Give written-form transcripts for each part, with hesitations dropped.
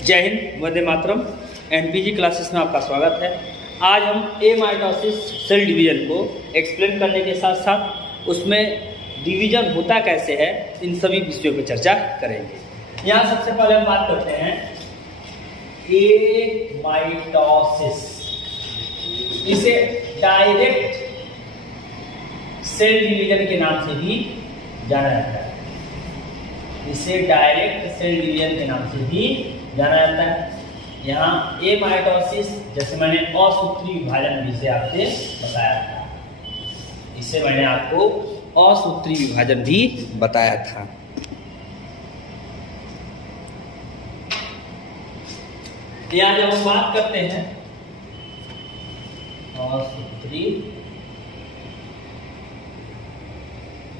जय Hind, Vande Mataram. NPG classes में आपका स्वागत है। आज हम एमाइटोसिस सेल डिवीजन को एक्सप्लेन करने के साथ साथ उसमें डिवीजन होता कैसे है, इन सभी विषयों पर चर्चा करेंगे। यहाँ सबसे पहले हम बात करते हैं एमाइटोसिस। इसे डायरेक्ट सेल डिवीजन के नाम से भी जाना जाता है। इसे डायरेक्ट सेल डिवीजन के नाम से भी जाना जाता है। यहाँ एमाइटोसिस, जैसे मैंने असूत्री विभाजन भी से आपसे बताया था, इसे मैंने आपको असूत्री विभाजन भी बताया था। यहाँ जब हम बात करते हैं असूत्री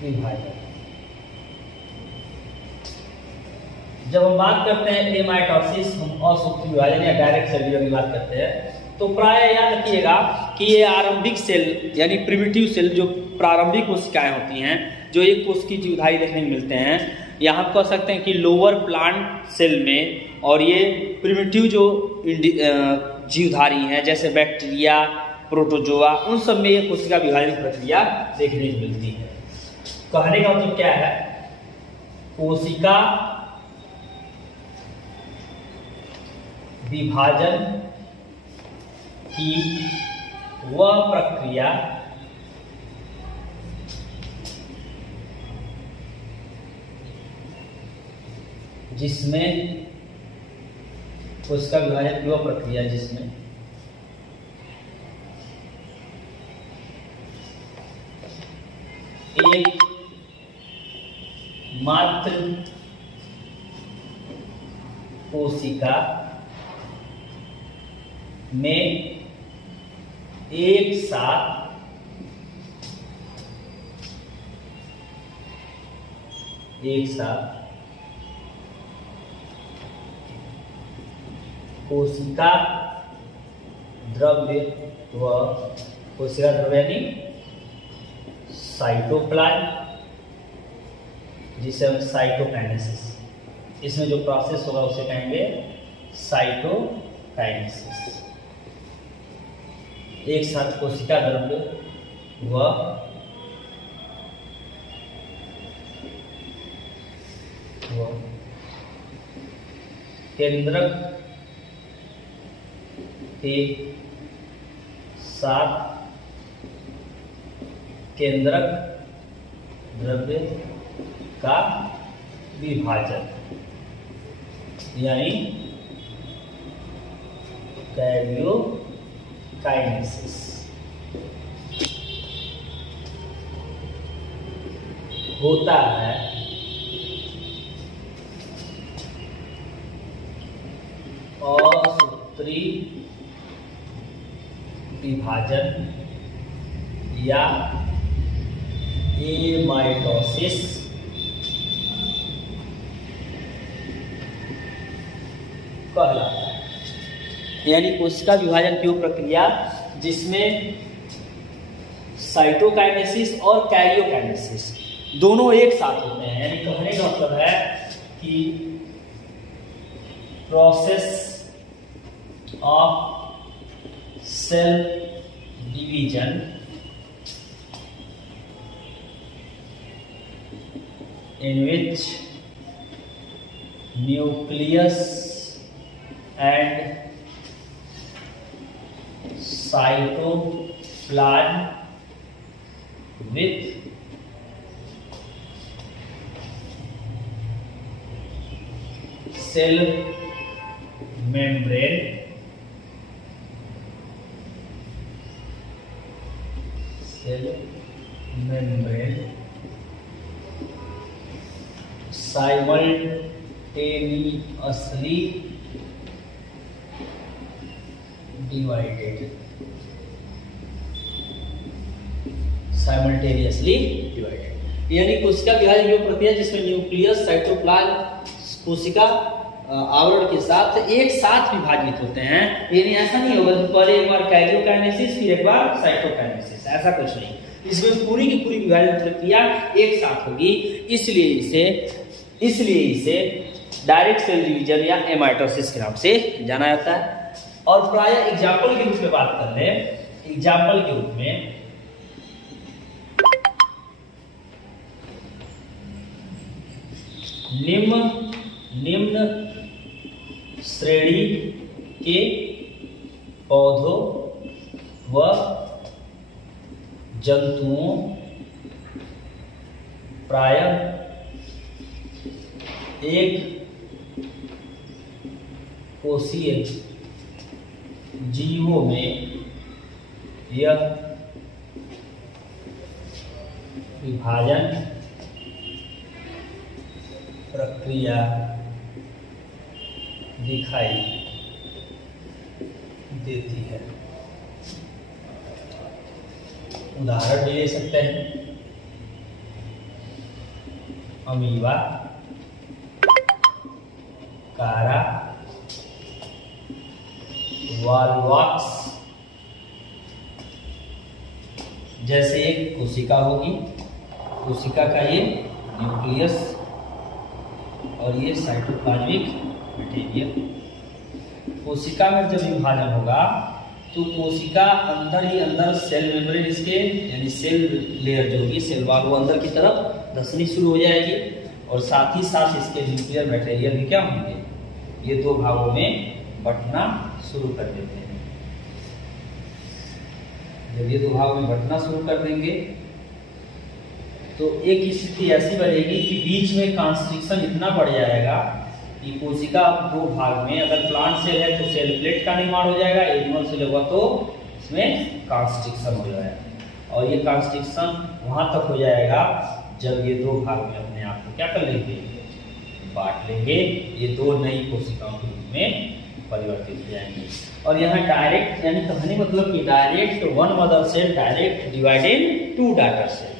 विभाजन, जब हम बात करते हैं एमाइटोसिस, हम असूत्री विभाजन या डायरेक्ट सेल डिवीजन की बात करते हैं, तो प्राय याद रखिएगा कि ये आरंभिक सेल यानी प्रिमिटिव सेल, जो प्रारंभिक कोशिकाएं होती हैं, जो एक कोश की जीवधारी देखने में मिलते हैं, यहाँ कह सकते हैं कि लोअर प्लांट सेल में, और ये प्रिमिटिव जो जीवधारी हैं जैसे बैक्टीरिया, प्रोटोजोआ, उन सब में ये कोशिका विभाजन प्रक्रिया देखने को मिलती है। कहने का मतलब क्या है, कोशिका विभाजन की वह प्रक्रिया जिसमें कोशिका विभाजन की वह प्रक्रिया जिसमें एक मात्र कोशिका में एक साथ कोशिका द्रव्य व कोशिका द्रव्य यानी साइटोप्लाज्म, जिसे हम साइटोकाइनेसिस, इसमें जो प्रोसेस होगा उसे कहेंगे साइटोकाइनेसिस। एक साथ कोशिका द्रव्य व केंद्रक के साथ केंद्रक द्रव्य का विभाजन यानी कैरियोकाइनेसिस होता है। असूत्री विभाजन या एमाइटोसिस कहलाता है, यानी कोशिका विभाजन की वो प्रक्रिया जिसमें साइटोकाइनेसिस और कैरियोकाइनेसिस दोनों एक साथ होते हैं। यानी कहने का मतलब है कि process of cell division in which nucleus and cytoplasm with cell membrane simultaneously divided, यानी कोशिका विभाजन की प्रक्रिया जिसमें न्यूक्लियस, साइटोप्लाज्म, कोशिका आवरण के साथ एक साथ विभाजित होते हैं। यानी ऐसा नहीं होगा कि पहले एक बार कैरियोकाइनेसिस फिर एक बार साइटोकाइनेसिस, ऐसा कुछ नहीं। इसमें पूरी की पूरी विभाजन प्रक्रिया एक साथ होगी। इसलिए इसे डायरेक्ट सेल डिवीजन या एमाइटोसिस के नाम से जाना जाता है। और प्राय एग्जाम्पल के रूप में बात कर ले, एग्जाम्पल के रूप में निम्न श्रेणी के पौधों व जंतुओं प्रायः एक कोशीय जीवों में यह विभाजन प्रक्रिया दिखाई देती है। उदाहरण भी ले सकते हैं, अमीबा, कारा, वॉलवॉक्स जैसे एक कोशिका होगी, कोशिका का ये न्यूक्लियस और ये साइटोप्लाज्मिक मटेरियल। कोशिका में जब विभाजन होगा तो कोशिका अंदर ही अंदर सेल मेम्ब्रेन इसके यानी सेल लेयर जो होगी, सेल वॉल, वो अंदर की तरफ धंसनी शुरू हो जाएगी और साथ ही साथ इसके न्यूक्लियर मटेरियल भी क्या होंगे, ये दो भागों में बंटना शुरू कर देते हैं। जब ये दो भागों में बंटना शुरू कर देंगे तो एक स्थिति ऐसी बनेगी कि बीच में कॉन्स्ट्रिक्शन इतना बढ़ जाएगा कि कोशिका दो भाग में, अगर प्लांट सेल है तो सेल प्लेट का निर्माण हो जाएगा, एनिमल सेल होगा तो इसमें कॉन्स्ट्रिक्शन हो जाएगा। और ये कॉन्स्ट्रिक्शन वहां तक हो जाएगा जब ये दो भाग में अपने आप को क्या कर लेंगे, बांट लेंगे, ये दो नई कोशिकाओं के रूप में परिवर्तित हो जाएंगे। और यहाँ डायरेक्ट यानी कहने मतलब कि direct one mother cell direct divided two daughter cell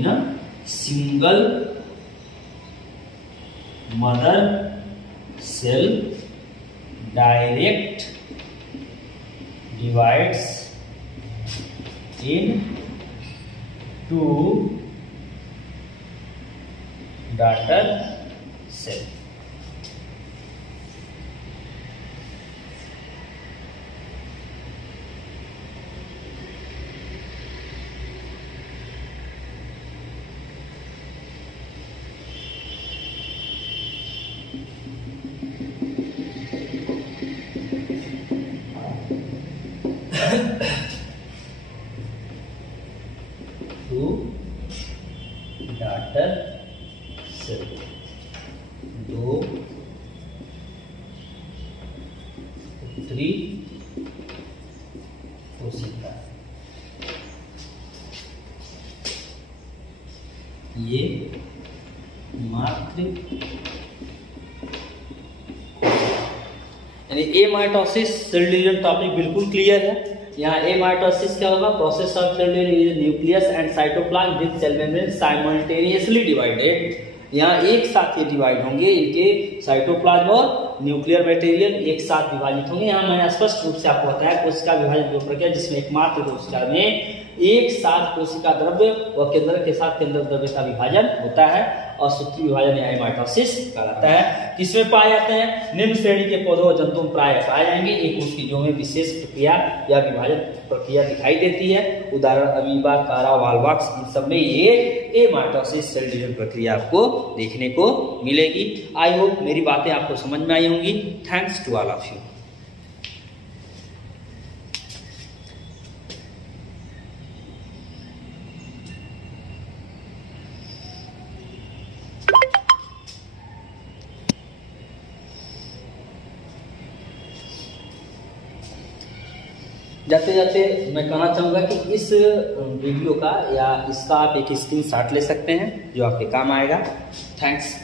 in a single mother cell direct divides in two daughter cell. Two daughter cell, दो उत्तरी कोशिका, ये मातृ यानी एमाइटोसिस सेल डिवीजन टॉपिक बिल्कुल क्लियर है। यहाँ एमाइटोसिस क्या होगा, process of cell division, nucleus and cytoplasm with cell membrane simultaneously divided. यहाँ एक साथ ये डिवाइड होंगे, इनके साइटोप्लाज्म और न्यूक्लियर मटेरियल एक साथ विभाजित होंगे। यहाँ मैंने स्पष्ट रूप से आपको बताया कोशिका विभाजन की प्रक्रिया जिसमें एकमात्र कोशिका में एक साथ कोशिका द्रव्य व केंद्र के साथ केंद्र द्रव्य का विभाजन होता है और सूत्री विभाजन या एमाइटोसिस कहलाता है। किसमें पाए जाते हैं, निम्न श्रेणी के पौधों और जंतुओं में प्राय पाए जाएंगे। एक कोशिका में विशेष प्रक्रिया या विभाजन प्रक्रिया दिखाई देती है, उदाहरण अमीबा, कारा, वॉलवॉक्स, इन सब में ये एमाइटोसिस सेल डिवीजन प्रक्रिया आपको देखने को मिलेगी। आई होप मेरी बातें आपको समझ में आई होंगी। Thanks to all of you. जाते जाते मैं कहना चाहूँगा कि इस वीडियो का या इसका आप एक स्क्रीनशॉट ले सकते हैं जो आपके काम आएगा। थैंक्स।